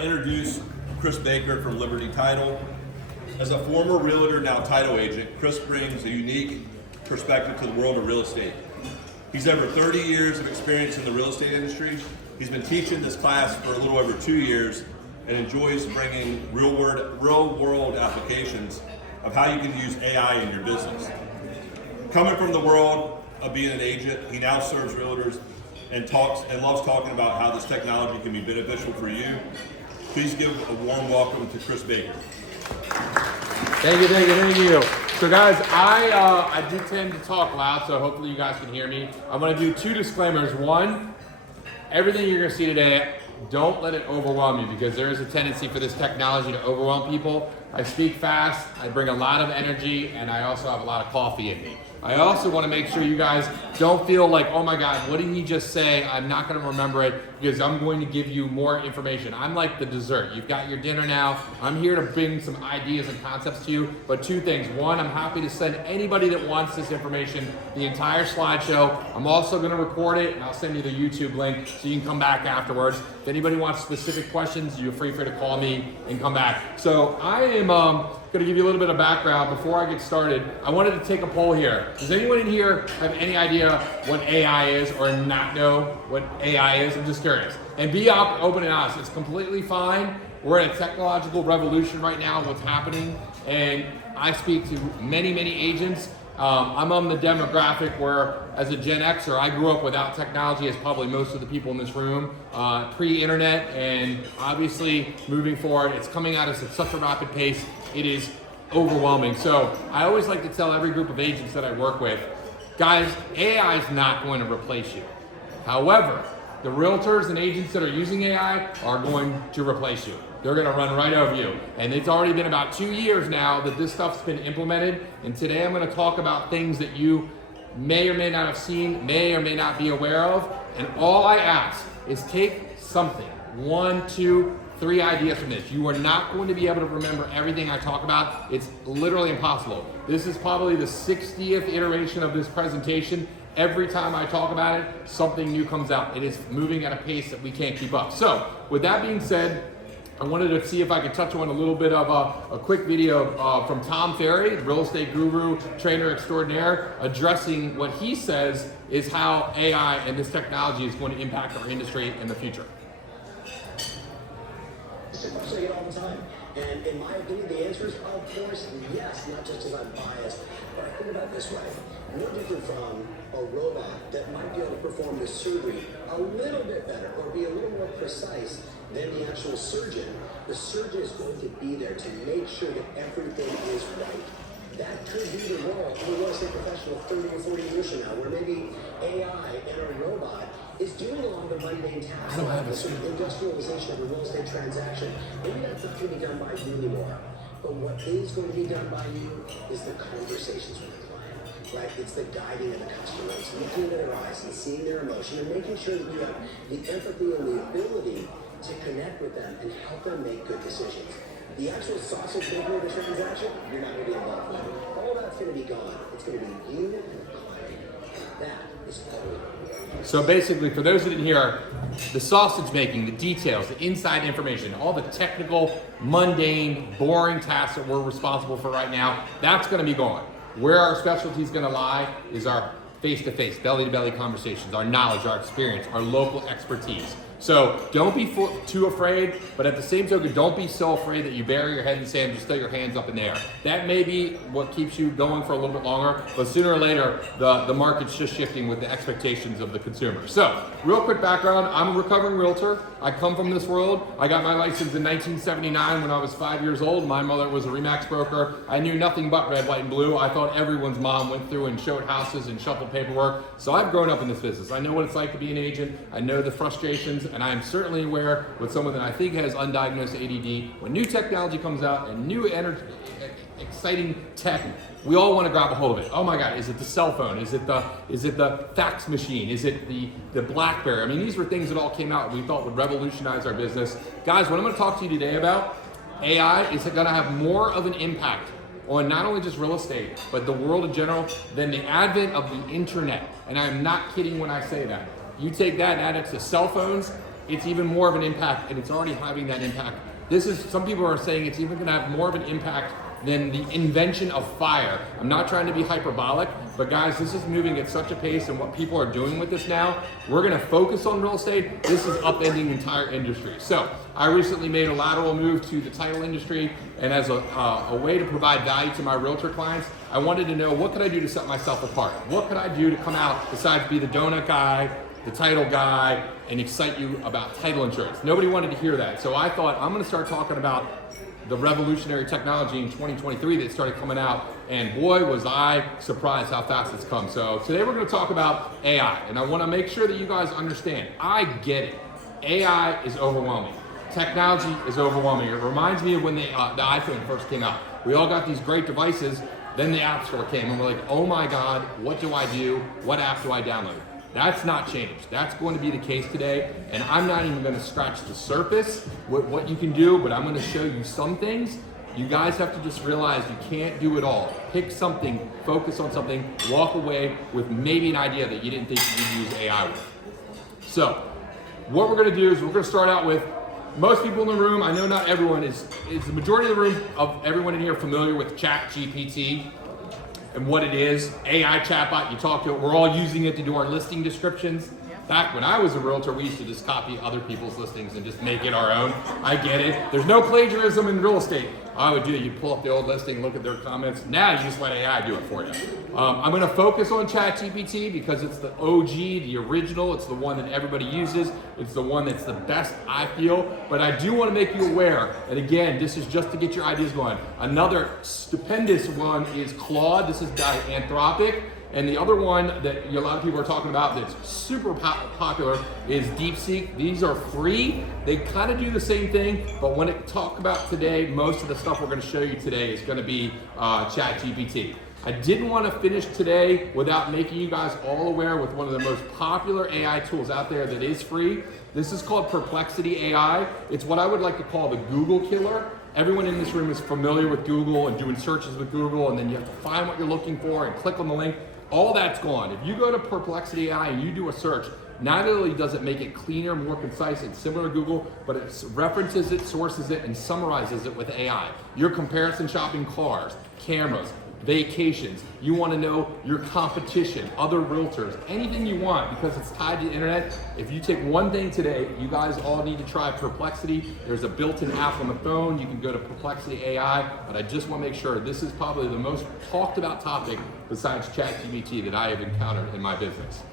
Introduce Chris Baker from Liberty Title. As a former realtor, now title agent, Chris brings a unique perspective to the world of real estate. He's over 30 years of experience in the real estate industry. He's been teaching this class for a little over 2 years and enjoys bringing real world applications of how you can use AI in your business. Coming from the world of being an agent, he now serves realtors and loves talking about how this technology can be beneficial for you. Please give a warm welcome to Chris Baker. Thank you. So guys, I do tend to talk loud, so hopefully you guys can hear me. I'm gonna do 2 disclaimers. One, everything you're gonna see today, don't let it overwhelm you, because there is a tendency for this technology to overwhelm people. I speak fast, I bring a lot of energy, and I also have a lot of coffee in me. I also want to make sure you guys don't feel like, oh my God, what did he just say? I'm not going to remember it, because I'm going to give you more information. I'm like the dessert. You've got your dinner now. I'm here to bring some ideas and concepts to you. But 2 things. One, I'm happy to send anybody that wants this information the entire slideshow. I'm also going to record it, and I'll send you the YouTube link so you can come back afterwards. If anybody wants specific questions, you're free to call me and come back. So I am going to give you a little bit of background before I get started. I wanted to take a poll here. Does anyone in here have any idea what AI is or not know what AI is? I'm just curious. And be open and honest. It's completely fine. We're in a technological revolution right now, what's happening. And I speak to many agents. I'm on the demographic where, as a Gen Xer, I grew up without technology, as probably most of the people in this room, pre-internet, and obviously moving forward, it's coming at us at such a rapid pace, it is overwhelming. So I always like to tell every group of agents that I work with, guys, AI is not going to replace you. However, the realtors and agents that are using AI are going to replace you. They're gonna run right over you. And it's already been about 2 years now that this stuff's been implemented. And today I'm gonna talk about things that you may or may not have seen, may or may not be aware of. And all I ask is take something, 1, 2, 3 ideas from this. You are not going to be able to remember everything I talk about. It's literally impossible. This is probably the 60th iteration of this presentation. Every time I talk about it, something new comes out. It is moving at a pace that we can't keep up. So with that being said, I wanted to see if I could touch on a little bit of a quick video from Tom Ferry, the real estate guru, trainer extraordinaire, addressing what he says is how AI and this technology is going to impact our industry in the future. I say it all the time. And in my opinion, the answer is, of course, yes, not just because I'm biased, but I think about it this way. No different from a robot that might be able to perform the surgery a little bit better or be a little more precise than the actual surgeon. The surgeon is going to be there to make sure that everything is right. That could be the role of a real estate professional 30 or 40 years from now, where maybe AI and a robot is doing a lot of the mundane tasks, like the sort of industrialization of a real estate transaction. Maybe that's not going to be done by you anymore. But what is going to be done by you is the conversations with the client, right? It's the guiding of the customer. It's looking into their eyes and seeing their emotion and making sure that you have the empathy and the ability to connect with them and help them make good decisions. The actual sausage making of the transaction, you're not going to be involved with. All that's going to be gone. It's going to be you and the client. That is all. So basically, for those that didn't hear, the sausage making, the details, the inside information, all the technical, mundane, boring tasks that we're responsible for right now, that's going to be gone. Where our specialty is going to lie is our face-to-face, belly-to-belly conversations, our knowledge, our experience, our local expertise. So don't be too afraid, but at the same token, don't be so afraid that you bury your head in the sand and just throw your hands up in the air. That may be what keeps you going for a little bit longer, but sooner or later, the market's just shifting with the expectations of the consumer. So, real quick background, I'm a recovering realtor. I come from this world. I got my license in 1979 when I was 5 years old. My mother was a Remax broker. I knew nothing but red, white, and blue. I thought everyone's mom went through and showed houses and shuffled paperwork. So I've grown up in this business. I know what it's like to be an agent. I know the frustrations, and I am certainly aware with someone that I think has undiagnosed ADD. When new technology comes out and new exciting tech, we all want to grab a hold of it. Oh my God, is it the cell phone? Is it the fax machine? Is it the BlackBerry? I mean, these were things that all came out we thought would revolutionize our business. Guys, what I'm going to talk to you today about, AI is going to have more of an impact on not only just real estate, but the world in general than the advent of the internet. And I'm not kidding when I say that. You take that and add it to cell phones, it's even more of an impact, and it's already having that impact. Some people are saying it's even gonna have more of an impact than the invention of fire. I'm not trying to be hyperbolic, but guys, this is moving at such a pace, and what people are doing with this now, we're gonna focus on real estate. This is upending the entire industry. So I recently made a lateral move to the title industry, and as a way to provide value to my realtor clients, I wanted to know, what could I do to set myself apart? What could I do to come out besides be the donut guy, the title guy, and excite you about title insurance? Nobody wanted to hear that. So I thought, I'm gonna start talking about the revolutionary technology in 2023 that started coming out, and boy, was I surprised how fast it's come. So today we're gonna talk about AI, and I wanna make sure that you guys understand, I get it. AI is overwhelming. Technology is overwhelming. It reminds me of when the iPhone first came out. We all got these great devices, then the App Store came, and we're like, oh my God, what do I do? What app do I download? That's not changed. That's going to be the case today, and I'm not even going to scratch the surface with what you can do, but I'm going to show you some things. You guys have to just realize you can't do it all. Pick something, focus on something, walk away with maybe an idea that you didn't think you could use AI with. So what we're going to do is we're going to start out with, most people in the room, I know not everyone, is the majority of the room of everyone in here familiar with ChatGPT and what it is? AI chatbot, you talk to it, we're all using it to do our listing descriptions. Back when I was a realtor, we used to just copy other people's listings and just make it our own. I get it. There's no plagiarism in real estate. I would do it. You pull up the old listing, look at their comments. Now you just let AI do it for you. I'm going to focus on ChatGPT because it's the OG, the original. It's the one that everybody uses. It's the one that's the best, I feel. But I do want to make you aware, and again, this is just to get your ideas going. Another stupendous one is Claude. This is by Anthropic. And the other one that a lot of people are talking about that's super popular is DeepSeek. These are free. They kind of do the same thing, but when it talk about today, most of the stuff we're going to show you today is going to be ChatGPT. I didn't want to finish today without making you guys all aware with one of the most popular AI tools out there that is free. This is called Perplexity AI. It's what I would like to call the Google killer. Everyone in this room is familiar with Google and doing searches with Google, and then you have to find what you're looking for and click on the link. All that's gone. If you go to Perplexity AI and you do a search, not only does it make it cleaner, more concise, and similar to Google, but it references it, sources it, and summarizes it with AI. Your comparison shopping cars, cameras, vacations, you want to know your competition, other realtors, anything you want because it's tied to the internet. If you take one thing today, you guys all need to try Perplexity. There's a built-in app on the phone. You can go to Perplexity AI, but I just want to make sure this is probably the most talked about topic besides ChatGPT that I have encountered in my business.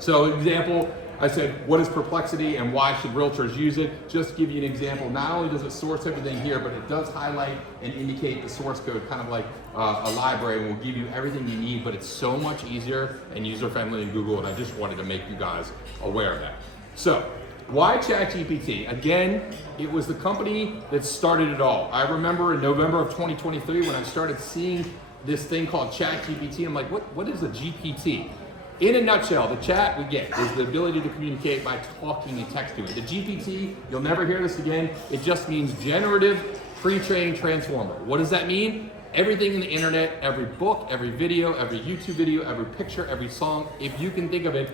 So example, I said, what is Perplexity and why should realtors use it? Just to give you an example, not only does it source everything here, but it does highlight and indicate the source code, kind of like a library, and will give you everything you need, but it's so much easier and user-friendly in Google, and I just wanted to make you guys aware of that. So, why ChatGPT? Again, it was the company that started it all. I remember in November of 2023 when I started seeing this thing called ChatGPT, I'm like, what is a GPT? In a nutshell, the chat we get is the ability to communicate by talking and texting. The GPT, you'll never hear this again, it just means generative pre-trained transformer. What does that mean? Everything in the internet, every book, every video, every YouTube video, every picture, every song, if you can think of it,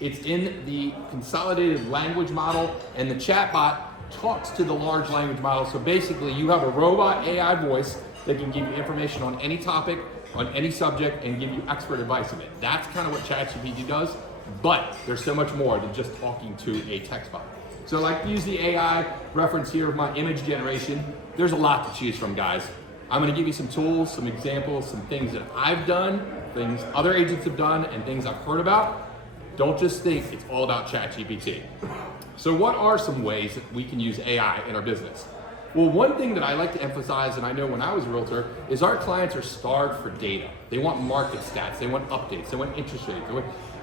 it's in the consolidated language model, and the chatbot talks to the large language model. So basically, you have a robot AI voice that can give you information on any topic, on any subject, and give you expert advice of it. That's kind of what ChatGPT does, but there's so much more than just talking to a text bot. So like use the AI reference here of my image generation. There's a lot to choose from, guys. I'm gonna give you some tools, some examples, some things that I've done, things other agents have done, and things I've heard about. Don't just think it's all about ChatGPT. So what are some ways that we can use AI in our business? Well, one thing that I like to emphasize, and I know when I was a realtor, is our clients are starved for data. They want market stats, they want updates, they want interest rates,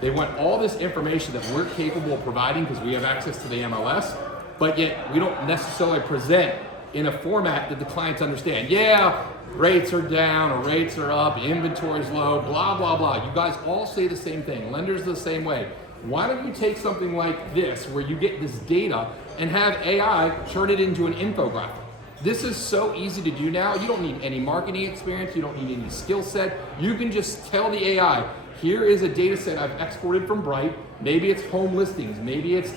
they want all this information that we're capable of providing because we have access to the MLS, but yet we don't necessarily present in a format that the clients understand. Yeah, rates are down or rates are up, inventory's low, blah, blah, blah. You guys all say the same thing. Lenders the same way. Why don't you take something like this where you get this data and have AI turn it into an infographic? This is so easy to do now. You don't need any marketing experience. You don't need any skill set. You can just tell the AI, here is a data set I've exported from Bright. Maybe it's home listings, maybe it's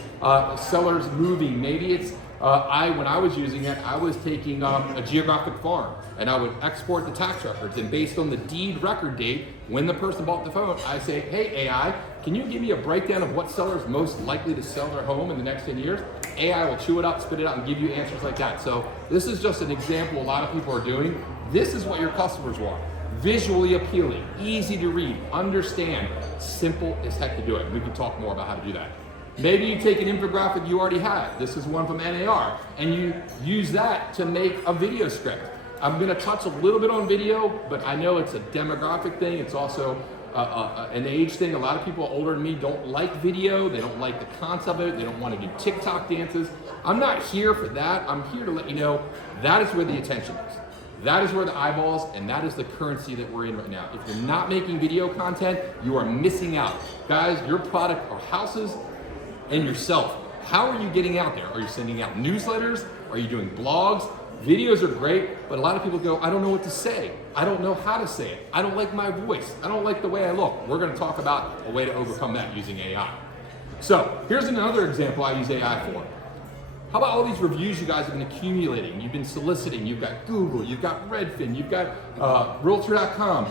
sellers moving, maybe it's when I was using it, I was taking a geographic farm and I would export the tax records, and based on the deed record date, when the person bought the phone, I say, hey AI, can you give me a breakdown of what seller is most likely to sell their home in the next 10 years? AI will chew it up, spit it out, and give you answers like that. So this is just an example a lot of people are doing. This is what your customers want. Visually appealing, easy to read, understand, simple as heck to do it. We can talk more about how to do that. Maybe you take an infographic you already had. This is one from NAR, and you use that to make a video script. I'm gonna touch a little bit on video, but I know it's a demographic thing. It's also an age thing. A lot of people older than me don't like video. They don't like the concept of it. They don't want to do TikTok dances. I'm not here for that. I'm here to let you know that is where the attention is. That is where the eyeballs, and that is the currency that we're in right now. If you're not making video content, you are missing out. Guys, your product are houses and yourself. How are you getting out there? Are you sending out newsletters? Are you doing blogs? Videos are great, but a lot of people go, I don't know what to say. I don't know how to say it. I don't like my voice. I don't like the way I look. We're gonna talk about a way to overcome that using AI. So here's another example I use AI for. How about all these reviews you guys have been accumulating? You've been soliciting, you've got Google, you've got Redfin, you've got realtor.com,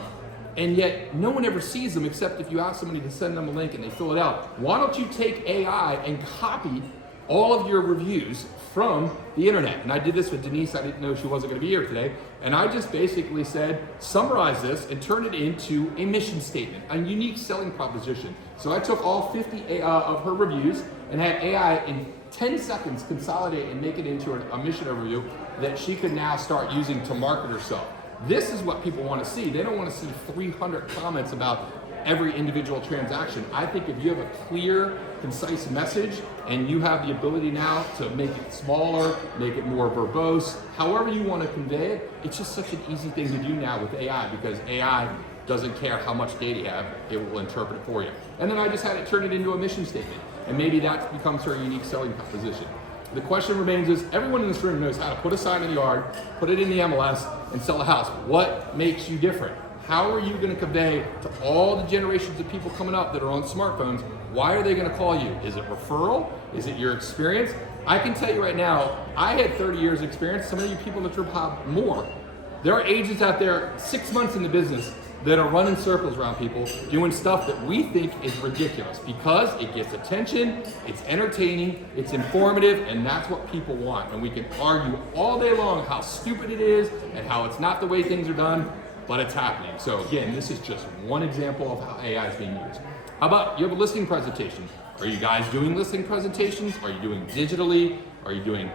and yet no one ever sees them except if you ask somebody to send them a link and they fill it out. Why don't you take AI and copy all of your reviews from the internet? And I did this with Denise. I didn't know she wasn't gonna be here today. And I just basically said, summarize this and turn it into a mission statement, a unique selling proposition. So I took all 50 of her reviews and had AI in 10 seconds consolidate and make it into a mission overview that she could now start using to market herself. This is what people want to see. They don't want to see 300 comments about every individual transaction. I think if you have a clear, concise message and you have the ability now to make it smaller, make it more verbose, however you want to convey it, it's just such an easy thing to do now with AI, because AI doesn't care how much data you have, it will interpret it for you. And then I just had it turn it into a mission statement, and maybe that becomes her unique selling proposition. The question remains is, everyone in this room knows how to put a sign in the yard, put it in the MLS, and sell a house. What makes you different? How are you going to convey to all the generations of people coming up that are on smartphones, why are they going to call you? Is it referral? Is it your experience? I can tell you right now, I had 30 years experience. Some of you people in the room have more. There are agents out there 6 months in the business that are running circles around people, doing stuff that we think is ridiculous because it gets attention, it's entertaining, it's informative, and that's what people want. And we can argue all day long how stupid it is and how it's not the way things are done, but it's happening. So again, this is just one example of how AI is being used. How about you have a listing presentation? Are you guys doing listing presentations? Are you doing digitally? Are you doing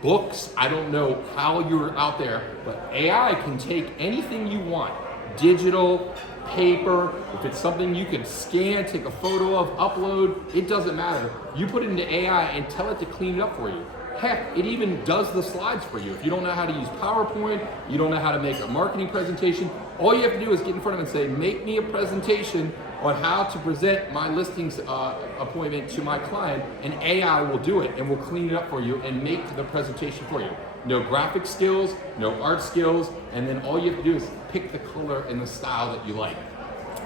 books? I don't know how you're out there, but AI can take anything you want, digital, paper, if it's something you can scan, take a photo of, upload, it doesn't matter. You put it into AI and tell it to clean it up for you. Heck, it even does the slides for you. If you don't know how to use PowerPoint, you don't know how to make a marketing presentation, all you have to do is get in front of it and say, make me a presentation on how to present my listings appointment to my client, and AI will do it and will clean it up for you and make the presentation for you. No graphic skills, no art skills, and then all you have to do is pick the color and the style that you like.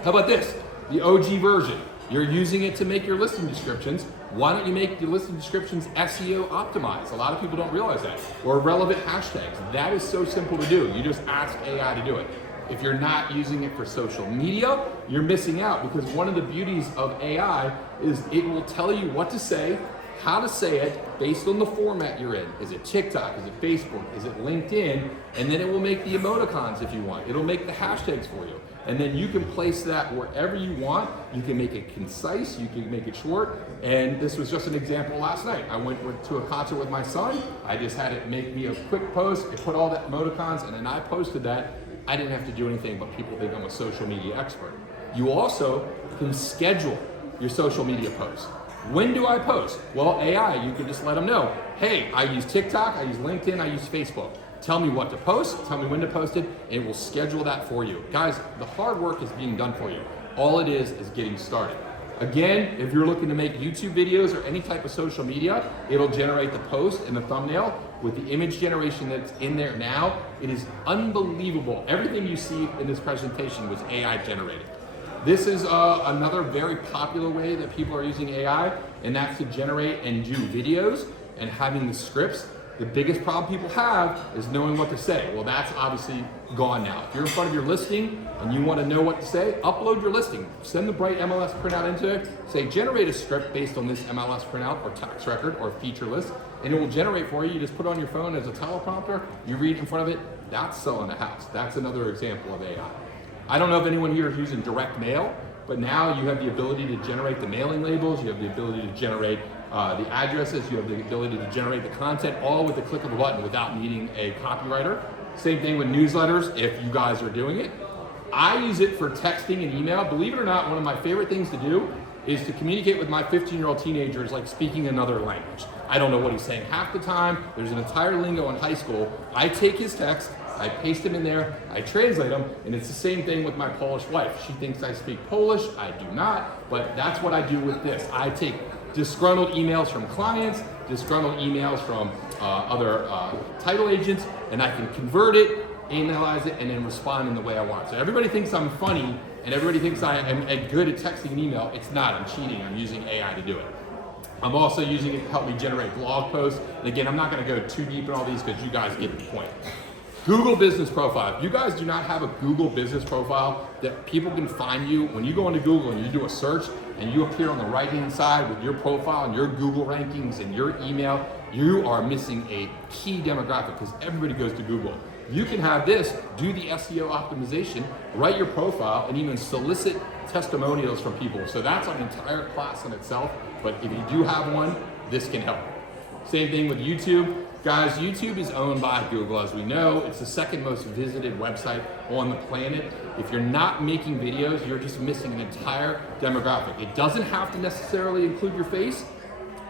How about this? The OG version. You're using it to make your listing descriptions. Why don't you make your listing descriptions SEO optimized? A lot of people don't realize that. Or relevant hashtags. That is so simple to do. You just ask AI to do it. If you're not using it for social media, you're missing out, because one of the beauties of AI is it will tell you what to say, how to say it based on the format you're in. Is it TikTok? Is it Facebook? Is it LinkedIn? And then it will make the emoticons if you want. It'll make the hashtags for you. And then you can place that wherever you want. You can make it concise, you can make it short. And this was just an example last night. I went to a concert with my son. I just had it make me a quick post. It put all the emoticons, and then I posted that. I didn't have to do anything, but people think I'm a social media expert. You also can schedule your social media posts. When do I post? Well, AI, you can just let them know, hey, I use TikTok, I use LinkedIn, I use Facebook. Tell me what to post, tell me when to post it, and it will schedule that for you. Guys, the hard work is being done for you. All it is getting started. Again, if you're looking to make YouTube videos or any type of social media, it'll generate the post and the thumbnail with the image generation that's in there now. It is unbelievable. Everything you see in this presentation was AI generated. This is another very popular way that people are using AI, and that's to generate and do videos and having the scripts. The biggest problem people have is knowing what to say. Well, that's obviously gone now. If you're in front of your listing and you want to know what to say, upload your listing. Send the bright MLS printout into it. Say, generate a script based on this MLS printout or tax record or feature list, and it will generate for you. You just put it on your phone as a teleprompter. You read in front of it. That's selling a house. That's another example of AI. I don't know if anyone here is using direct mail, but now you have the ability to generate the mailing labels. You have the ability to generate the addresses, you have the ability to generate the content all with the click of a button without needing a copywriter. Same thing with newsletters if you guys are doing it. I use it for texting and email. Believe it or not, one of my favorite things to do is to communicate with my 15-year-old teenagers like speaking another language. I don't know what he's saying half the time. There's an entire lingo in high school. I take his text, I paste him in there, I translate them, and it's the same thing with my Polish wife. She thinks I speak Polish, I do not, but that's what I do with this. I take disgruntled emails from clients, disgruntled emails from other title agents, and I can convert it, analyze it, and then respond in the way I want. So everybody thinks I'm funny, and everybody thinks I am good at texting an email. It's not, I'm cheating, I'm using AI to do it. I'm also using it to help me generate blog posts. And again, I'm not gonna go too deep in all these because you guys get the point. Google business profile. If you guys do not have a Google business profile that people can find you, when you go into Google and you do a search and you appear on the right-hand side with your profile and your Google rankings and your email, you are missing a key demographic because everybody goes to Google. You can have this, do the SEO optimization, write your profile, and even solicit testimonials from people. So that's an entire class in itself, but if you do have one, this can help. Same thing with YouTube. Guys, YouTube is owned by Google, as we know. It's the second most visited website on the planet. If you're not making videos, you're just missing an entire demographic. It doesn't have to necessarily include your face.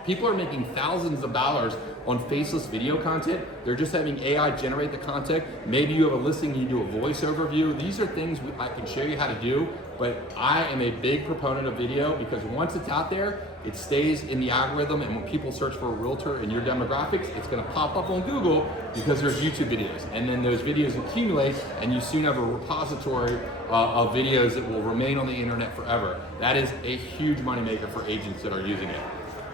People are making thousands of dollars on faceless video content. They're just having AI generate the content. Maybe you have a listing, you do a voiceover view. These are things I can show you how to do, but I am a big proponent of video because once it's out there, it stays in the algorithm, and when people search for a realtor in your demographics, it's gonna pop up on Google because there's YouTube videos. And then those videos accumulate, and you soon have a repository of videos that will remain on the internet forever. That is a huge moneymaker for agents that are using it.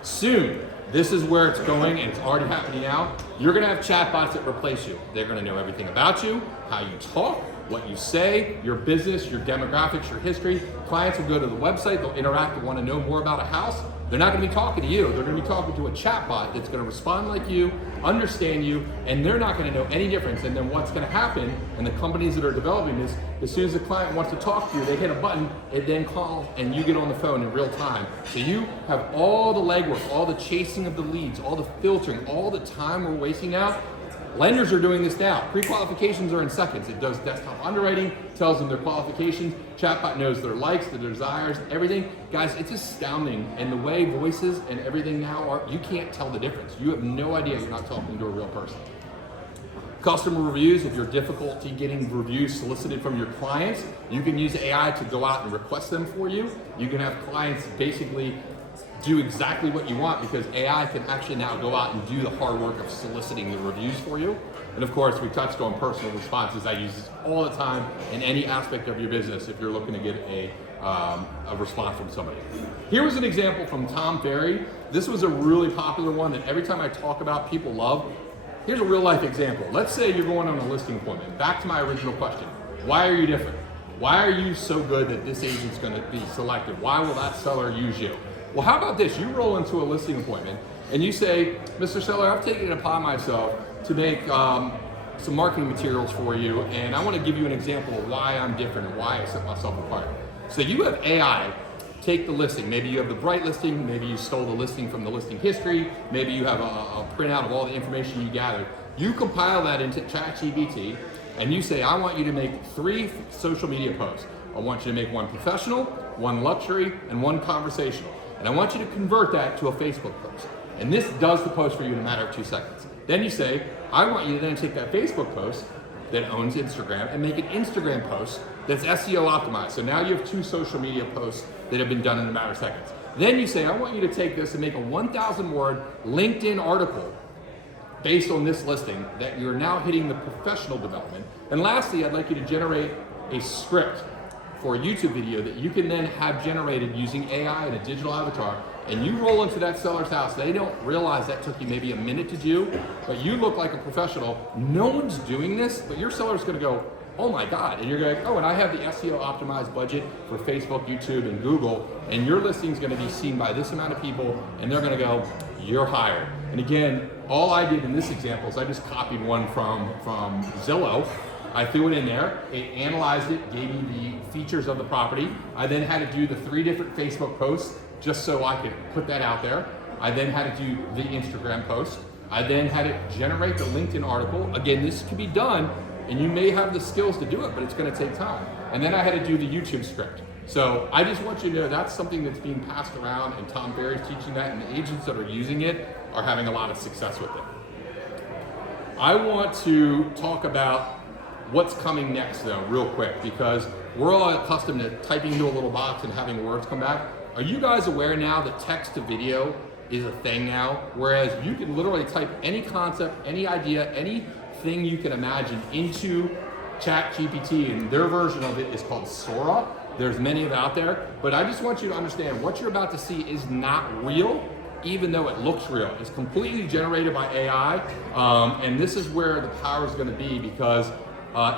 Soon, this is where it's going, and it's already happening now. You're gonna have chatbots that replace you. They're gonna know everything about you, how you talk, what you say, your business, your demographics, your history. Clients will go to the website, they'll interact and wanna know more about a house. They're not gonna be talking to you, they're gonna be talking to a chatbot that's gonna respond like you, understand you, and they're not gonna know any difference. And then what's gonna happen, and the companies that are developing this, as soon as the client wants to talk to you, they hit a button, it then calls, and you get on the phone in real time. So you have all the legwork, all the chasing of the leads, all the filtering, all the time we're wasting now. Lenders are doing this now. Pre-qualifications are in seconds. It does desktop underwriting, tells them their qualifications, chatbot knows their likes, their desires, everything. Guys, it's astounding. And the way voices and everything now are, you can't tell the difference. You have no idea you're not talking to a real person. Customer reviews, if you're difficulty getting reviews solicited from your clients, you can use AI to go out and request them for you. You can have clients basically do exactly what you want because AI can actually now go out and do the hard work of soliciting the reviews for you. And of course, we touched on personal responses. I use this all the time in any aspect of your business if you're looking to get a response from somebody. Here was an example from Tom Ferry. This was a really popular one that every time I talk about, people love. Here's a real life example. Let's say you're going on a listing appointment. Back to my original question. Why are you different? Why are you so good that this agent's gonna be selected? Why will that seller use you? Well, how about this? You roll into a listing appointment and you say, Mr. Seller, I've taken it upon myself to make some marketing materials for you, and I want to give you an example of why I'm different and why I set myself apart. So you have AI take the listing. Maybe you have the bright listing, maybe you stole the listing from the listing history, maybe you have a printout of all the information you gathered. You compile that into ChatGPT and you say, I want you to make 3 social media posts. I want you to make 1 professional, 1 luxury, and 1 conversational. And I want you to convert that to a Facebook post. And this does the post for you in a matter of 2 seconds. Then you say, I want you to then take that Facebook post that owns Instagram and make an Instagram post that's SEO optimized. So now you have 2 social media posts that have been done in a matter of seconds. Then you say, I want you to take this and make a 1,000 word LinkedIn article based on this listing that you're now hitting the professional development. And lastly, I'd like you to generate a script for a YouTube video that you can then have generated using AI and a digital avatar, and you roll into that seller's house. They don't realize that took you maybe a minute to do, but you look like a professional. No one's doing this, but your seller's gonna go, oh my God. And you're going, oh, and I have the SEO optimized budget for Facebook, YouTube, and Google, and your listing's gonna be seen by this amount of people, and they're gonna go, you're hired. And again, all I did in this example is I just copied one from Zillow. I threw it in there, it analyzed it, gave me the features of the property. I then had to do the 3 different Facebook posts just so I could put that out there. I then had to do the Instagram post. I then had to generate the LinkedIn article. Again, this can be done, and you may have the skills to do it, but it's gonna take time. And then I had to do the YouTube script. So I just want you to know that's something that's being passed around, and Tom Ferry's teaching that, and the agents that are using it are having a lot of success with it. I want to talk about what's coming next though, real quick, because we're all accustomed to typing into a little box and having words come back. Are you guys aware now that text to video is a thing now? Whereas you can literally type any concept, any idea, anything you can imagine into ChatGPT, and their version of it is called Sora. There's many of it out there, but I just want you to understand what you're about to see is not real, even though it looks real. It's completely generated by AI, and this is where the power is gonna be, because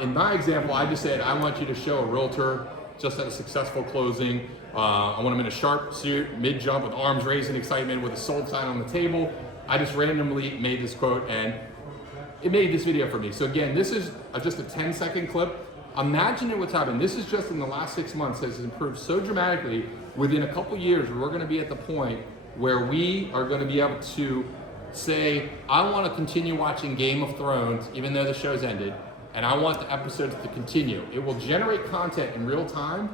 in my example, I just said, I want you to show a realtor just at a successful closing. I want them in a sharp suit, mid-jump with arms raised in excitement with a sold sign on the table. I just randomly made this quote and it made this video for me. So again, this is just a 10-second clip. Imagine what's happened. This is just in the last 6 months has improved so dramatically. Within a couple years, we're gonna be at the point where we are gonna be able to say, I wanna continue watching Game of Thrones, even though the show's ended, and I want the episodes to continue. It will generate content in real time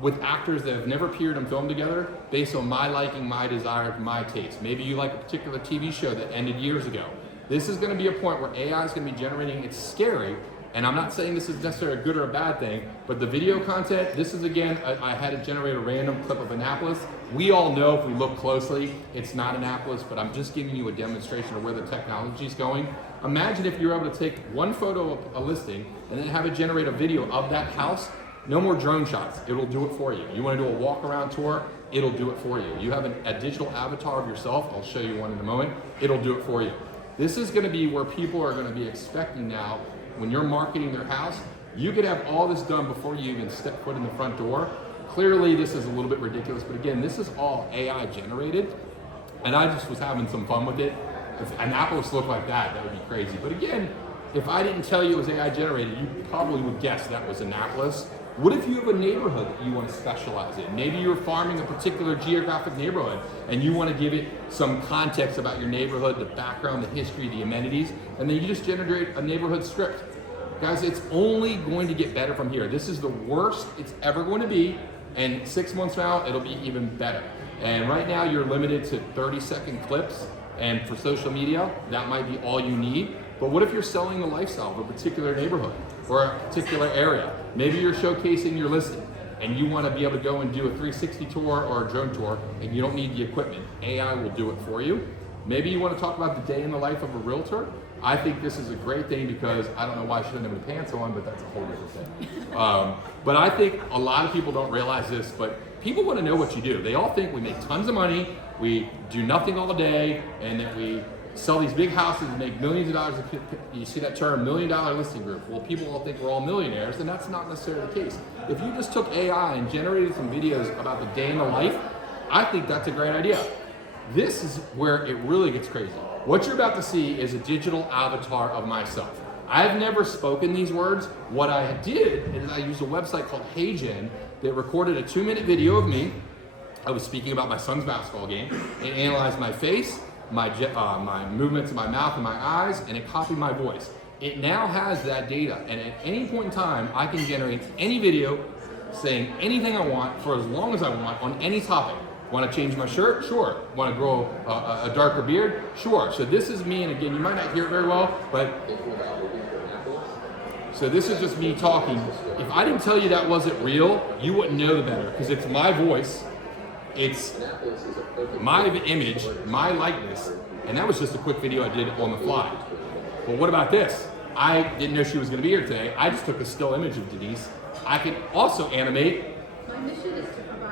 with actors that have never appeared in film together based on my liking, my desire, my taste. Maybe you like a particular TV show that ended years ago. This is gonna be a point where AI is gonna be generating, it's scary, and I'm not saying this is necessarily a good or a bad thing, but the video content, this is again, I had to generate a random clip of Annapolis. We all know if we look closely, it's not Annapolis, but I'm just giving you a demonstration of where the technology is going. Imagine if you're able to take one photo of a listing and then have it generate a video of that house. No more drone shots, it'll do it for you. You wanna do a walk around tour, it'll do it for you. You have a digital avatar of yourself, I'll show you one in a moment, it'll do it for you. This is gonna be where people are gonna be expecting now, when you're marketing their house, you could have all this done before you even step foot in the front door. Clearly this is a little bit ridiculous, but again, this is all AI generated, and I just was having some fun with it. If Annapolis looked like that, that would be crazy. But again, if I didn't tell you it was AI generated, you probably would guess that was Annapolis. What if you have a neighborhood that you want to specialize in? Maybe you're farming a particular geographic neighborhood and you want to give it some context about your neighborhood, the background, the history, the amenities, and then you just generate a neighborhood script. Guys, it's only going to get better from here. This is the worst it's ever going to be, and 6 months from now, it'll be even better. And right now, you're limited to 30-second clips, and for social media, that might be all you need. But what if you're selling the lifestyle of a particular neighborhood or a particular area? Maybe you're showcasing your listing and you want to be able to go and do a 360 tour or a drone tour and you don't need the equipment. AI will do it for you. Maybe you want to talk about the day in the life of a realtor. I think this is a great thing because I don't know why I shouldn't have my pants on, but that's a whole different thing. But I think a lot of people don't realize this, but people want to know what you do. They all think we make tons of money, we do nothing all day, and that we sell these big houses and make millions of dollars. You see that term, $1 million listing group. Well, people all think we're all millionaires, and that's not necessarily the case. If you just took AI and generated some videos about the day in the life, I think that's a great idea. This is where it really gets crazy. What you're about to see is a digital avatar of myself. I've never spoken these words. What I did is I used a website called HeyGen that recorded a 2-minute video of me. I was speaking about my son's basketball game. It analyzed my face, my movements of my mouth and my eyes, and it copied my voice. It now has that data, and at any point in time, I can generate any video saying anything I want for as long as I want on any topic. Want to change my shirt? Sure. Want to grow a darker beard? Sure. So this is me, and again, you might not hear it very well, but so this is just me talking. If I didn't tell you that wasn't real, you wouldn't know the better, because it's my voice, it's my image, my likeness, and that was just a quick video I did on the fly. But what about this? I didn't know she was going to be here today. I just took a still image of Denise, I can also animate.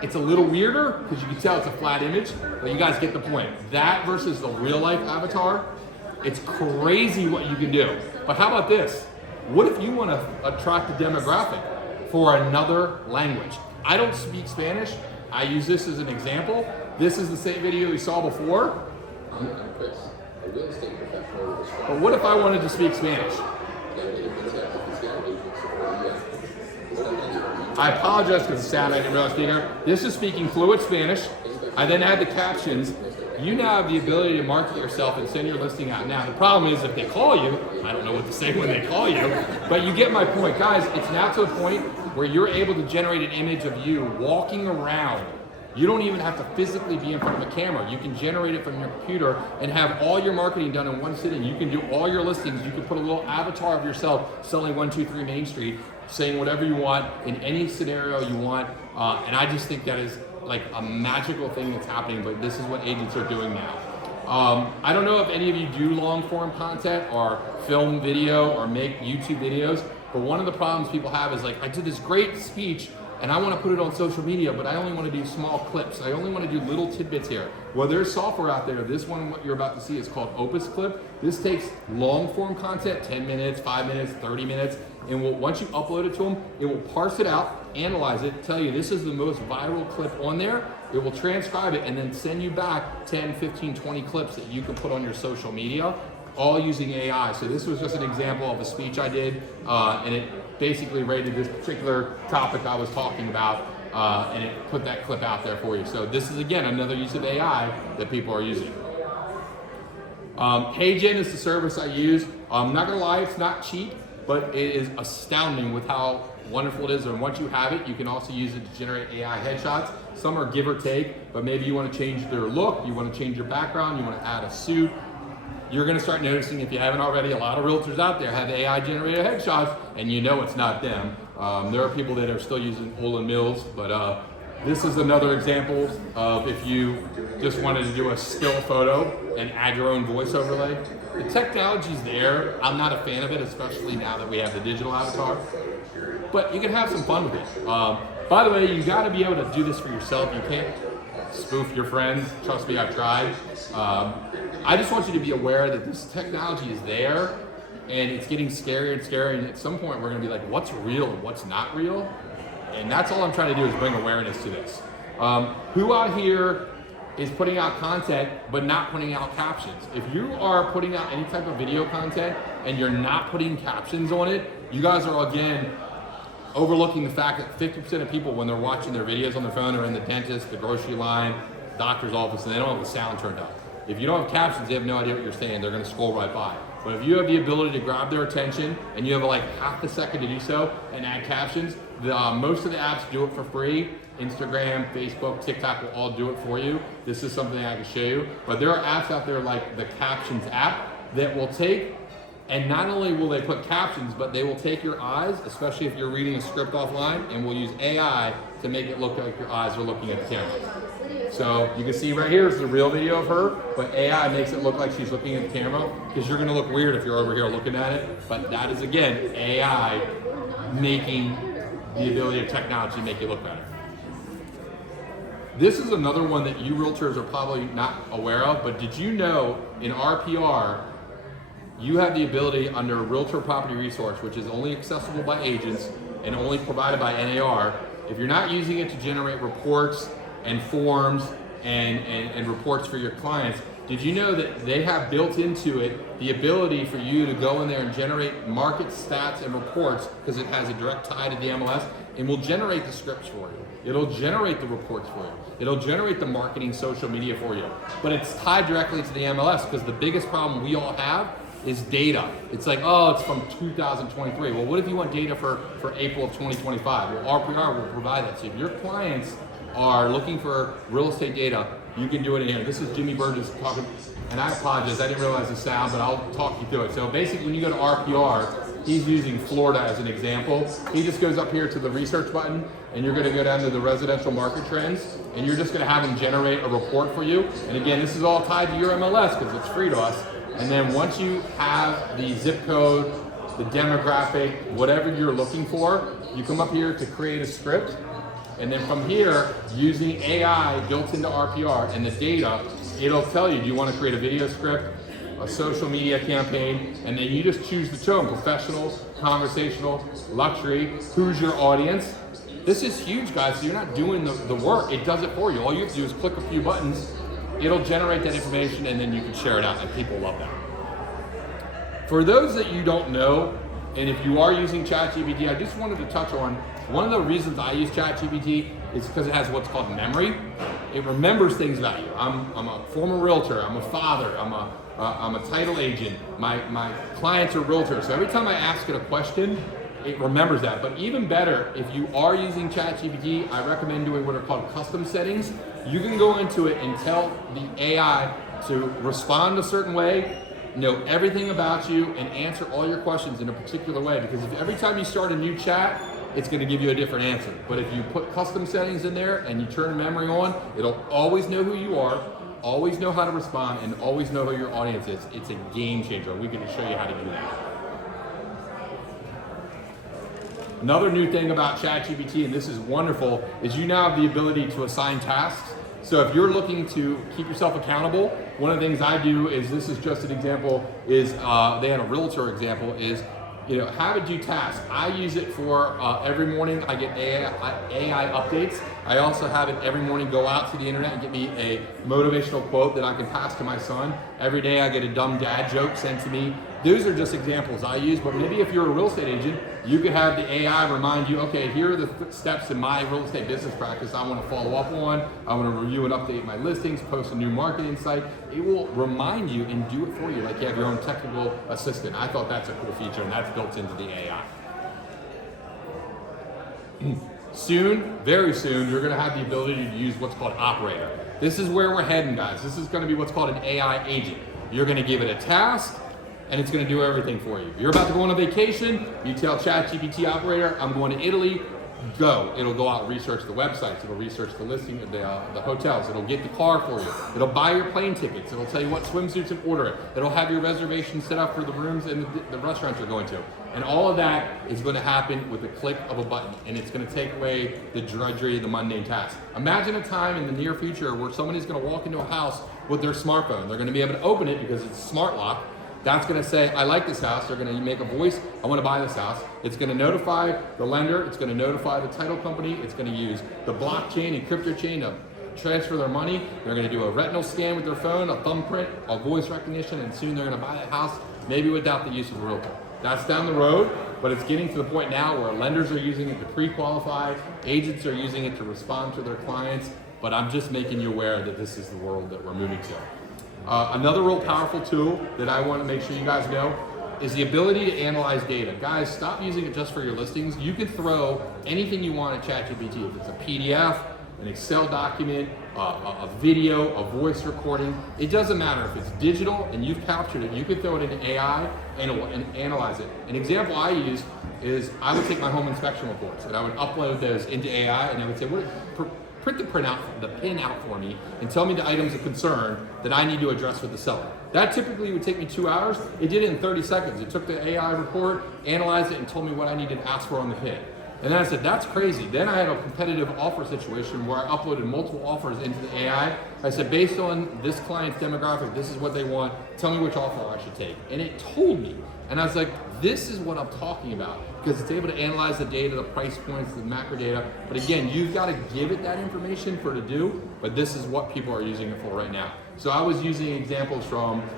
It's a little weirder because you can tell it's a flat image, but you guys get the point. That versus the real life avatar, it's crazy what you can do. But how about this? What if you want to attract a demographic for another language? I don't speak Spanish. I use this as an example. This is the same video we saw before. I'm Chris, a real estate professional. But what if I wanted to speak Spanish? I apologize because it's sad I didn't realize speaker. This is speaking fluent Spanish. I then add the captions. You now have the ability to market yourself and send your listing out now. The problem is if they call you, I don't know what to say when they call you, but you get my point. Guys, it's now to a point where you're able to generate an image of you walking around. You don't even have to physically be in front of a camera. You can generate it from your computer and have all your marketing done in one sitting. You can do all your listings. You can put a little avatar of yourself selling 123 Main Street, saying whatever you want in any scenario you want. And I just think that is like a magical thing that's happening, but this is what agents are doing now. I don't know if any of you do long form content or film video or make YouTube videos, but one of the problems people have is like, I did this great speech and I want to put it on social media, but I only want to do small clips. I only want to do little tidbits here. Well, there's software out there. This one, what you're about to see, is called Opus Clip. This takes long form content, 10 minutes, 5 minutes, 30 minutes, and once you upload it to them, it will parse it out, analyze it, tell you this is the most viral clip on there. It will transcribe it and then send you back 10, 15, 20 clips that you can put on your social media, all using AI. So this was just an example of a speech I did, and it basically rated this particular topic I was talking about, and it put that clip out there for you. So this is, again, another use of AI that people are using. HeyGen is the service I use. I'm not gonna lie, it's not cheap, but it is astounding with how wonderful it is. And once you have it, you can also use it to generate AI headshots. Some are give or take, but maybe you want to change their look, you want to change your background, you want to add a suit. You're going to start noticing, if you haven't already, a lot of realtors out there have AI generated headshots, and you know it's not them. There are people that are still using Olin Mills, but this is another example of if you just wanted to do a still photo and add your own voice overlay. The technology's there. I'm not a fan of it, especially now that we have the digital avatar, but you can have some fun with it. By the way, you got to be able to do this for yourself. You can't spoof your friends. Trust me, I've tried. I just want you to be aware that this technology is there, and it's getting scarier and scarier, and at some point we're going to be like, what's real and what's not real? And that's all I'm trying to do is bring awareness to this. Who out here is putting out content but not putting out captions? If you are putting out any type of video content and you're not putting captions on it, you guys are, again, overlooking the fact that 50% of people, when they're watching their videos on their phone, are in the dentist, the grocery line, doctor's office, and they don't have the sound turned up. If you don't have captions, they have no idea what you're saying. They're going to scroll right by. But if you have the ability to grab their attention and you have like half a second to do so and add captions, most of the apps do it for free. Instagram, Facebook, TikTok will all do it for you. This is something I can show you. But there are apps out there like the Captions app that will take, and not only will they put captions, but they will take your eyes, especially if you're reading a script offline, and will use AI to make it look like your eyes are looking at the camera. So you can see right here is the real video of her, but AI makes it look like she's looking at the camera, because you're gonna look weird if you're over here looking at it. But that is, again, AI making the ability of technology to make you look better. This is another one that you realtors are probably not aware of, but did you know in RPR, you have the ability under Realtor Property Resource, which is only accessible by agents and only provided by NAR. If you're not using it to generate reports and forms and reports for your clients, did you know that they have built into it the ability for you to go in there and generate market stats and reports, because it has a direct tie to the MLS, and will generate the scripts for you. It'll generate the reports for you. It'll generate the marketing social media for you. But it's tied directly to the MLS, because the biggest problem we all have is data. It's like, oh, it's from 2023. Well, what if you want data for April of 2025? Well, RPR will provide that. So if your clients are looking for real estate data, you can do it in here. This is Jimmy Burgess talking, and I apologize, I didn't realize the sound, but I'll talk you through it. So basically, when you go to RPR, he's using Florida as an example. He just goes up here to the research button, and you're gonna go down to the residential market trends, and you're just gonna have him generate a report for you. And again, this is all tied to your MLS because it's free to us. And then once you have the zip code, the demographic, whatever you're looking for. You come up here to create a script, and then from here, using AI built into RPR and the data, it'll tell you, do you want to create a video script, a social media campaign, and then you just choose the tone, professional, conversational, luxury, who's your audience. This is huge, guys, so you're not doing the work, it does it for you. All you have to do is click a few buttons, it'll generate that information, and then you can share it out, and people love that. For those that you don't know, and if you are using ChatGPT, I just wanted to touch on one of the reasons I use ChatGPT is because it has what's called memory. It remembers things about you. I'm a former realtor, I'm a father, I'm a title agent, my clients are realtors. So every time I ask it a question, it remembers that. But even better, if you are using ChatGPT, I recommend doing what are called custom settings. You can go into it and tell the AI to respond a certain way, know everything about you, and answer all your questions in a particular way. Because if every time you start a new chat, it's going to give you a different answer. But if you put custom settings in there and you turn memory on, it'll always know who you are, always know how to respond, and always know who your audience is. It's a game changer. We're going to show you how to do that. Another new thing about ChatGPT, and this is wonderful, is you now have the ability to assign tasks. So if you're looking to keep yourself accountable, one of the things I do is, this is just an example, is they had a realtor example, is have it do tasks. I use it for every morning I get AI updates. I also have it every morning go out to the internet and get me a motivational quote that I can pass to my son. Every day I get a dumb dad joke sent to me. Those are just examples I use, but maybe if you're a real estate agent, you could have the AI remind you, okay, here are the steps in my real estate business practice I want to follow up on. I want to review and update my listings, post a new marketing site. It will remind you and do it for you like you have your own technical assistant. I thought that's a cool feature, and that's built into the AI. Soon, very soon, you're going to have the ability to use what's called Operator. This is where we're heading, guys. This is going to be what's called an AI agent. You're going to give it a task, and it's going to do everything for you. You're about to go on a vacation, you tell ChatGPT Operator, I'm going to Italy, go. It'll go out and research the websites, it'll research the listing, the hotels, it'll get the car for you, it'll buy your plane tickets, it'll tell you what swimsuits and order it, it'll have your reservation set up for the rooms and the restaurants you're going to. And all of that is going to happen with the click of a button, and it's going to take away the drudgery, the mundane tasks. Imagine a time in the near future where somebody's going to walk into a house with their smartphone. They're going to be able to open it because it's smart lock. That's going to say, I like this house. They're going to make a voice, I want to buy this house. It's going to notify the lender. It's going to notify the title company. It's going to use the blockchain and crypto chain to transfer their money. They're going to do a retinal scan with their phone, a thumbprint, a voice recognition, and soon they're going to buy that house, maybe without the use of a realtor. That's down the road, but it's getting to the point now where lenders are using it to pre-qualify, agents are using it to respond to their clients, but I'm just making you aware that this is the world that we're moving to. Another real powerful tool that I want to make sure you guys know is the ability to analyze data. Guys, stop using it just for your listings. You can throw anything you want at ChatGPT. If it's a PDF, an Excel document, a video, a voice recording, it doesn't matter. If it's digital and you've captured it, you can throw it into AI and it will analyze it. An example I use is I would take my home inspection reports and I would upload those into AI, and I would say, print the pin out for me and tell me the items of concern that I need to address with the seller. That typically would take me 2 hours. It did it in 30 seconds. It took the AI report, analyzed it, and told me what I needed to ask for on the pin. And then I said, that's crazy. Then I had a competitive offer situation where I uploaded multiple offers into the AI. I said, based on this client's demographic, this is what they want. Tell me which offer I should take. And it told me. And I was like, this is what I'm talking about, because it's able to analyze the data, the price points, the macro data. But again, you've got to give it that information for it to do, but this is what people are using it for right now. So I was using examples from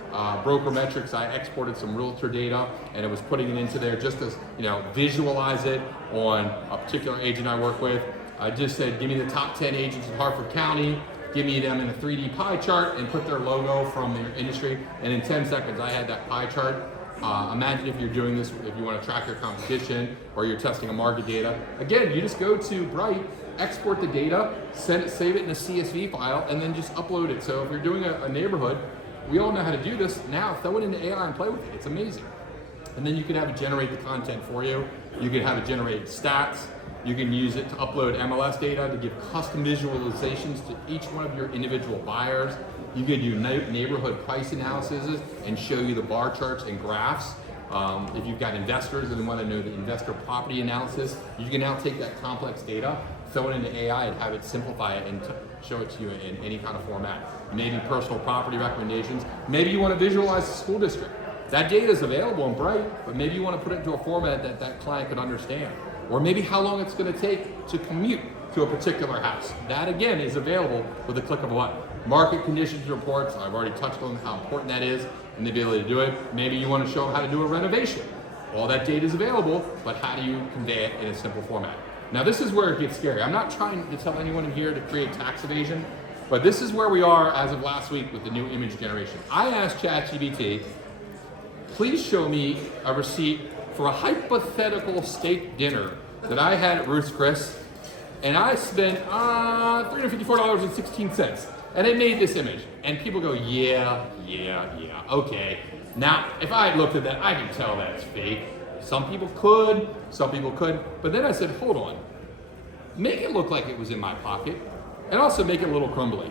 Broker Metrics. I exported some realtor data and it was putting it into there just to visualize it on a particular agent I work with. I just said, give me the top 10 agents in Hartford County, give me them in a 3D pie chart and put their logo from their industry. And in 10 seconds, I had that pie chart. Imagine if you're doing this, if you want to track your competition or you're testing a market data. Again, you just go to Bright, export the data, save it in a CSV file, and then just upload it. So if you're doing a neighborhood, we all know how to do this. Now throw it into AI and play with it. It's amazing. And then you can have it generate the content for you. You can have it generate stats. You can use it to upload MLS data to give custom visualizations to each one of your individual buyers. You can do neighborhood price analysis and show you the bar charts and graphs. If you've got investors and want to know the investor property analysis, you can now take that complex data, throw it into AI and have it simplify it and show it to you in any kind of format. Maybe personal property recommendations. Maybe you want to visualize the school district. That data is available and bright, but maybe you want to put it into a format that that client could understand. Or maybe how long it's going to take to commute to a particular house. That again is available with a click of a button. Market conditions reports, I've already touched on how important that is and the ability to do it. Maybe you want to show them how to do a renovation. All that data is available, but how do you convey it in a simple format? Now this is where it gets scary. I'm not trying to tell anyone in here to create tax evasion, but this is where we are as of last week with the new image generation. I asked ChatGPT, please show me a receipt for a hypothetical steak dinner that I had at Ruth's Chris, and I spent $354.16. And it made this image. And people go, yeah, okay. Now, if I had looked at that, I can tell that's fake. Some people could, some people couldn't. But then I said, hold on. Make it look like it was in my pocket, and also make it a little crumbly.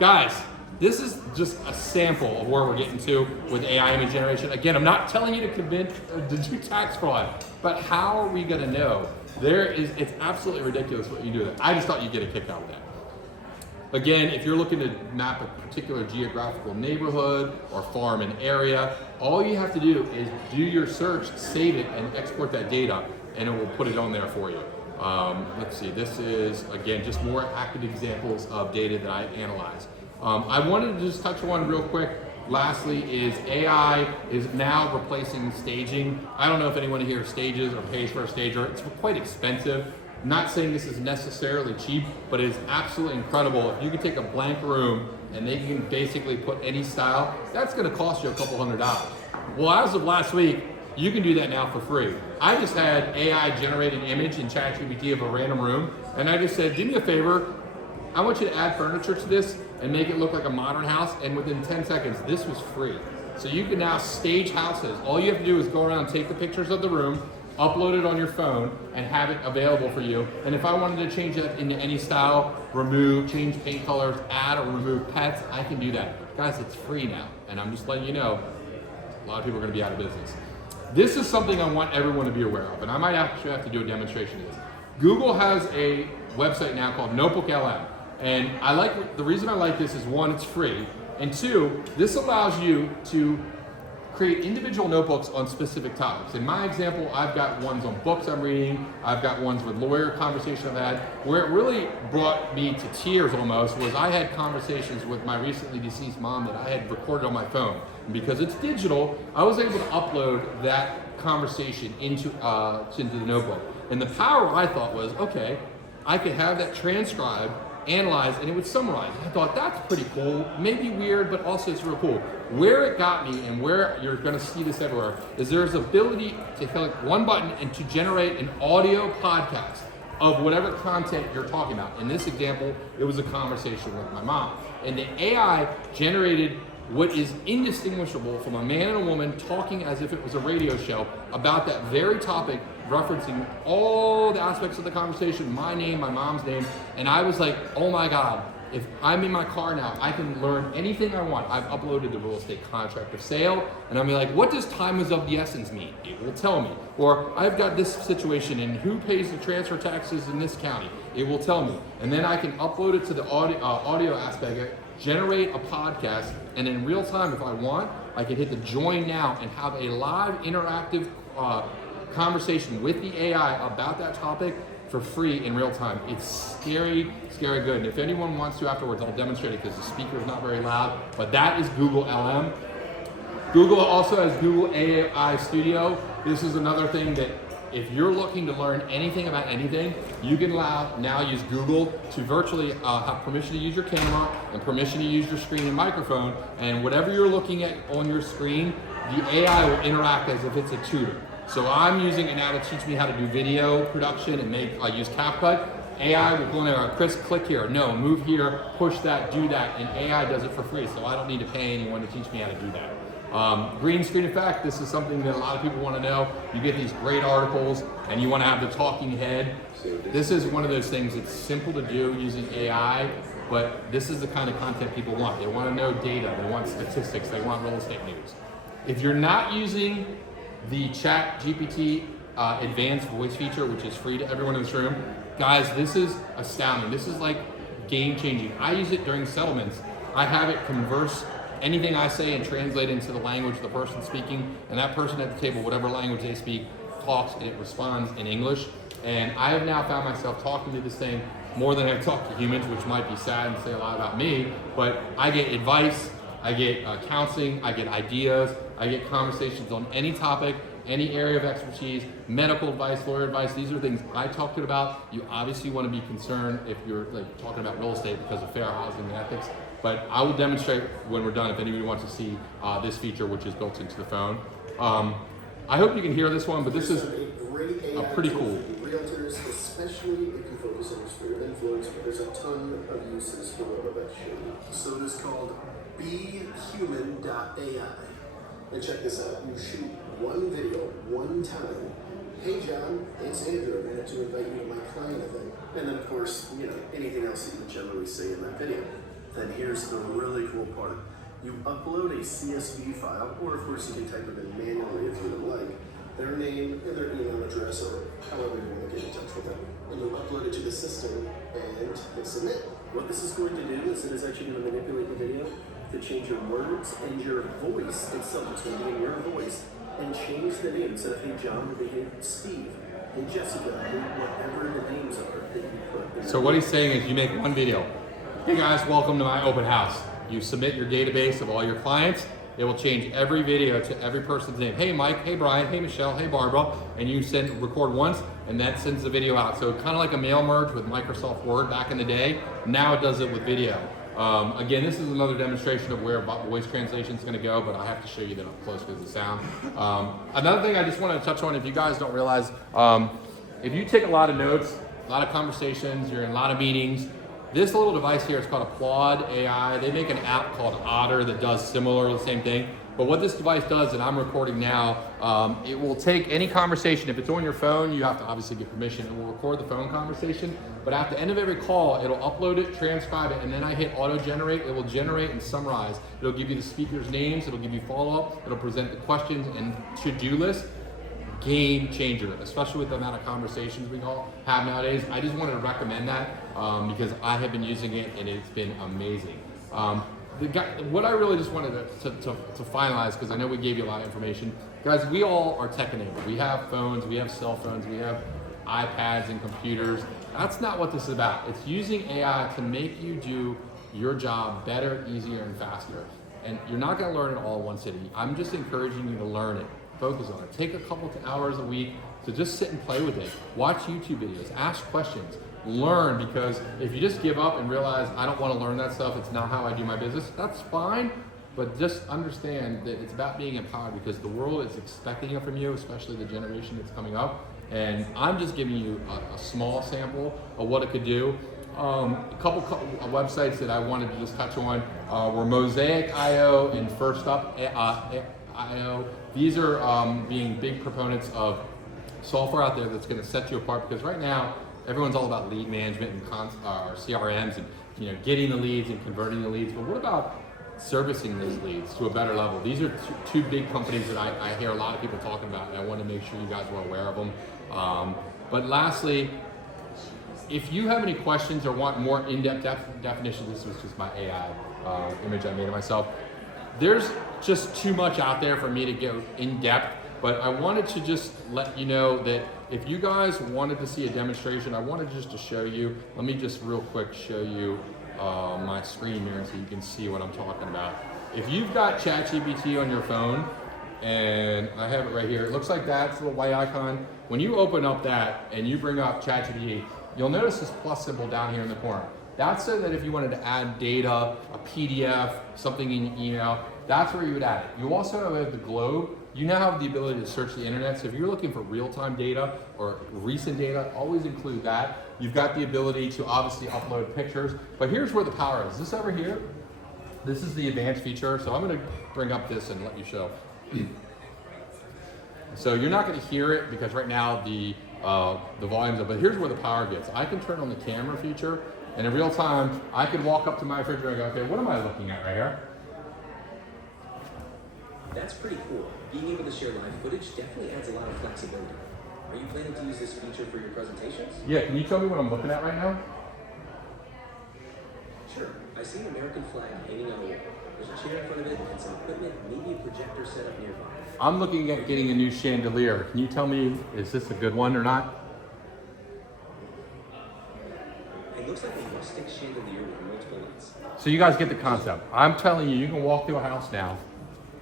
Guys, this is just a sample of where we're getting to with AI image generation. Again, I'm not telling you to do tax fraud, but how are we gonna know? It's absolutely ridiculous what you do. I just thought you'd get a kick out of that. Again, if you're looking to map a particular geographical neighborhood or farm an area, all you have to do is do your search, save it, and export that data, and it will put it on there for you. Let's see, this is, again, just more active examples of data that I analyze. I wanted to just touch on real quick, lastly, is AI is now replacing staging. I don't know if anyone here stages or pays for a stager. It's quite expensive. I'm not saying this is necessarily cheap, but it is absolutely incredible. If you can take a blank room and they can basically put any style, that's gonna cost you a couple $100. Well, as of last week, you can do that now for free. I just had AI generate an image in ChatGPT of a random room, and I just said, do me a favor, I want you to add furniture to this and make it look like a modern house, and within 10 seconds, this was free. So you can now stage houses. All you have to do is go around, take the pictures of the room, upload it on your phone, and have it available for you. And if I wanted to change it into any style, change paint colors, add or remove pets, I can do that. Guys, it's free now, and I'm just letting you know, a lot of people are gonna be out of business. This is something I want everyone to be aware of, and I might actually have to do a demonstration of this. Google has a website now called Notebook LM. And the reason I like this is one, it's free, and two, this allows you to create individual notebooks on specific topics. In my example, I've got ones on books I'm reading, I've got ones with lawyer conversation I've had. Where it really brought me to tears almost was I had conversations with my recently deceased mom that I had recorded on my phone. And because it's digital, I was able to upload that conversation into the notebook. And the power I thought was, okay, I could have that transcribed, analyze, and it would summarize. I thought that's pretty cool, maybe weird, but also it's real cool. Where it got me, and where you're gonna see this everywhere, is there's ability to click one button and to generate an audio podcast of whatever content you're talking about. In this example, it was a conversation with my mom. And the AI generated what is indistinguishable from a man and a woman talking as if it was a radio show about that very topic, referencing all the aspects of the conversation, my name, my mom's name, and I was like, oh my God, if I'm in my car now, I can learn anything I want. I've uploaded the real estate contract of sale, and I'm like, what does time is of the essence mean? It will tell me. Or I've got this situation, and who pays the transfer taxes in this county? It will tell me. And then I can upload it to the audio aspect, generate a podcast, and in real time, if I want, I can hit the join now and have a live interactive conversation with the AI about that topic for free in real time. It's scary, scary good. And if anyone wants to afterwards, I'll demonstrate it because the speaker is not very loud, but that is Google LM. Google also has Google AI Studio. This is another thing that if you're looking to learn anything about anything, you can now use Google to virtually have permission to use your camera and permission to use your screen and microphone, and whatever you're looking at on your screen, the AI will interact as if it's a tutor. So I'm using it now to teach me how to do video production and use CapCut. AI will go in there, Chris, click here, no, move here, push that, do that, and AI does it for free, so I don't need to pay anyone to teach me how to do that. Green screen effect, this is something that a lot of people want to know. You get these great articles and you want to have the talking head. This is one of those things that's simple to do using AI, but this is the kind of content people want. They want to know data, they want statistics, they want real estate news. If you're not using the Chat GPT advanced voice feature, which is free to everyone in this room, guys, this is astounding. This is like game changing. I use it during settlements. I have it converse anything I say and translate into the language of the person speaking, and that person at the table, whatever language they speak, talks and it responds in English. And I have now found myself talking to this thing more than I've talked to humans, which might be sad and say a lot about me, but I get advice, I get counseling, I get ideas, I get conversations on any topic, any area of expertise, medical advice, lawyer advice. These are things I talk to it about. You obviously want to be concerned if you're like talking about real estate because of fair housing and ethics, but I will demonstrate when we're done if anybody wants to see this feature, which is built into the phone. I hope you can hear this one, but this is pretty cool. Realtors, especially if you focus on your sphere of influence, but there's a ton of uses for what I've shown you. So it is called behuman.ai. And check this out, you shoot one video, one time. Hey John, it's Andrew, I wanted to invite you to my client event. And then of course, anything else that you would generally say in that video. Then here's the really cool part. You upload a CSV file, or of course you can type it in manually if you would like, their name and their email address, or however you want to get in touch with them. And you'll upload it to the system and hit submit. What this is going to do is it is actually going to manipulate the video to change your words and your voice itself. It's going to be in your voice and change the name. Instead of hey John, it'll be hey Steve, hey Jessica, whatever the names are that you put. So what he's saying is you make one video. Hey guys, welcome to my open house. You submit your database of all your clients. It will change every video to every person's name. Hey Mike, hey Brian, hey Michelle, hey Barbara, and you record once, and that sends the video out. So kind of like a mail merge with Microsoft Word back in the day. Now it does it with video. Again, this is another demonstration of where voice translation is going to go, but I have to show you that up close because of the sound. Another thing I just want to touch on, if you guys don't realize, if you take a lot of notes, a lot of conversations, you're in a lot of meetings, this little device here is called Applaud AI. They make an app called Otter that does similar, the same thing. But what this device does, and I'm recording now, it will take any conversation. If it's on your phone, you have to obviously get permission. It will record the phone conversation. But at the end of every call, it'll upload it, transcribe it, and then I hit auto-generate. It will generate and summarize. It'll give you the speakers' names. It'll give you follow-up. It'll present the questions and to-do list. Game changer, especially with the amount of conversations we all have nowadays. I just wanted to recommend that because I have been using it and it's been amazing. What I really just wanted to finalize, because I know we gave you a lot of information, guys, we all are tech enabled. We have phones, we have cell phones, we have iPads and computers. That's not what this is about. It's using AI to make you do your job better, easier, and faster. And you're not going to learn it all in one sitting. I'm just encouraging you to learn it. Focus on it. Take a couple of hours a week to just sit and play with it. Watch YouTube videos, ask questions, learn, because if you just give up and realize I don't want to learn that stuff, it's not how I do my business, that's fine, but just understand that it's about being empowered because the world is expecting it from you, especially the generation that's coming up, and I'm just giving you a small sample of what it could do. A couple websites that I wanted to just touch on were Mosaic.io and First Up.io. These are being big proponents of software out there that's going to set you apart, because right now everyone's all about lead management and CRMs and getting the leads and converting the leads. But what about servicing those leads to a better level? These are two big companies that I hear a lot of people talking about, and I want to make sure you guys were aware of them. But lastly, if you have any questions or want more in-depth definition, this was just my AI image I made of myself. There's just too much out there for me to go in depth, but I wanted to just let you know that if you guys wanted to see a demonstration, I wanted just to show you. Let me just real quick show you my screen here so you can see what I'm talking about. If you've got ChatGPT on your phone, and I have it right here, it looks like that, it's a little white icon. When you open up that and you bring up ChatGPT, you'll notice this plus symbol down here in the corner. That's so that if you wanted to add data, a PDF, something in your email, that's where you would add it. You also have the globe. You now have the ability to search the internet. So if you're looking for real-time data or recent data, always include that. You've got the ability to obviously upload pictures. But here's where the power is. This over here, this is the advanced feature. So I'm going to bring up this and let you show. So you're not going to hear it because right now the volume's up. But here's where the power gets. I can turn on the camera feature. And in real time, I could walk up to my refrigerator and go, okay, what am I looking at right here? That's pretty cool. Being able to share live footage definitely adds a lot of flexibility. Are you planning to use this feature for your presentations? Yeah, can you tell me what I'm looking at right now? Sure. I see an American flag hanging on the wall. There's a chair in front of it and some equipment, maybe a projector set up nearby. I'm looking at getting a new chandelier. Can you tell me, is this a good one or not? It looks like a rustic chandelier with multiple lights. So you guys get the concept. I'm telling you, you can walk through a house now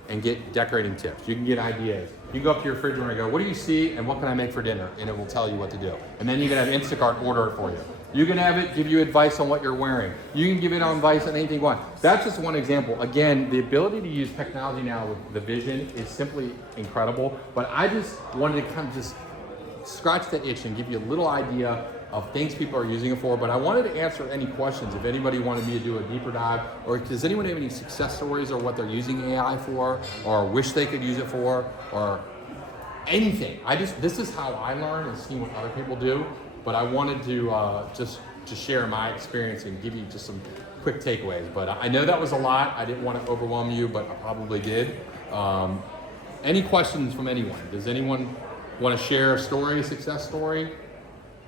and get decorating tips. You can get ideas. You can go up to your refrigerator and go, what do you see and what can I make for dinner? And it will tell you what to do. And then you can have Instacart order it for you. You can have it give you advice on what you're wearing. You can give it on advice on anything you want. That's just one example. Again, the ability to use technology now with the vision is simply incredible. But I just wanted to kind of just scratch that itch and give you a little idea of things people are using it for. But I wanted to answer any questions if anybody wanted me to do a deeper dive, or does anyone have any success stories or what they're using AI for, or wish they could use it for, or anything. This is how I learn and see what other people do. But I wanted to just to share my experience and give you just some quick takeaways. But I know that was a lot. I didn't want to overwhelm you, but I probably did. Any questions from anyone? Does anyone want to share a story, a success story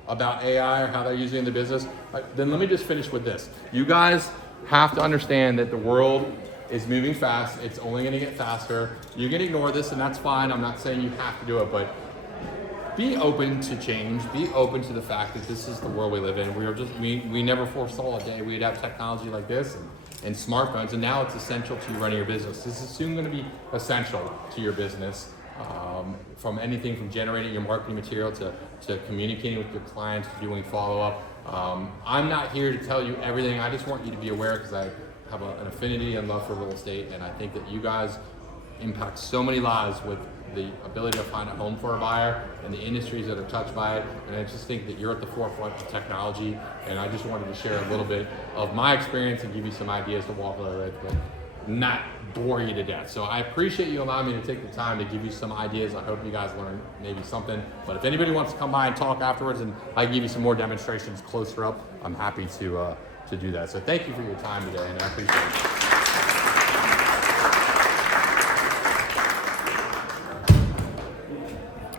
about AI or how they're using it in the business? Then let me just finish with this. You guys have to understand that the world is moving fast. It's only going to get faster. You can ignore this, and that's fine. I'm not saying you have to do it, but be open to change. Be open to the fact that this is the world we live in. We never foresaw a day we'd have technology like this and smartphones, and now it's essential to you running your business. This is soon going to be essential to your business, from anything from generating your marketing material to communicating with your clients, to doing follow-up. I'm not here to tell you everything. I just want you to be aware because I have an affinity and love for real estate, and I think that you guys impact so many lives with the ability to find a home for a buyer and the industries that are touched by it. And I just think that you're at the forefront of technology, and I just wanted to share a little bit of my experience and give you some ideas to walk away with, but not bore you to death. So I appreciate you allowing me to take the time to give you some ideas. I hope you guys learned maybe something. But if anybody wants to come by and talk afterwards and I give you some more demonstrations closer up, I'm happy to do that. So thank you for your time today, and I appreciate it.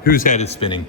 Whose head is spinning?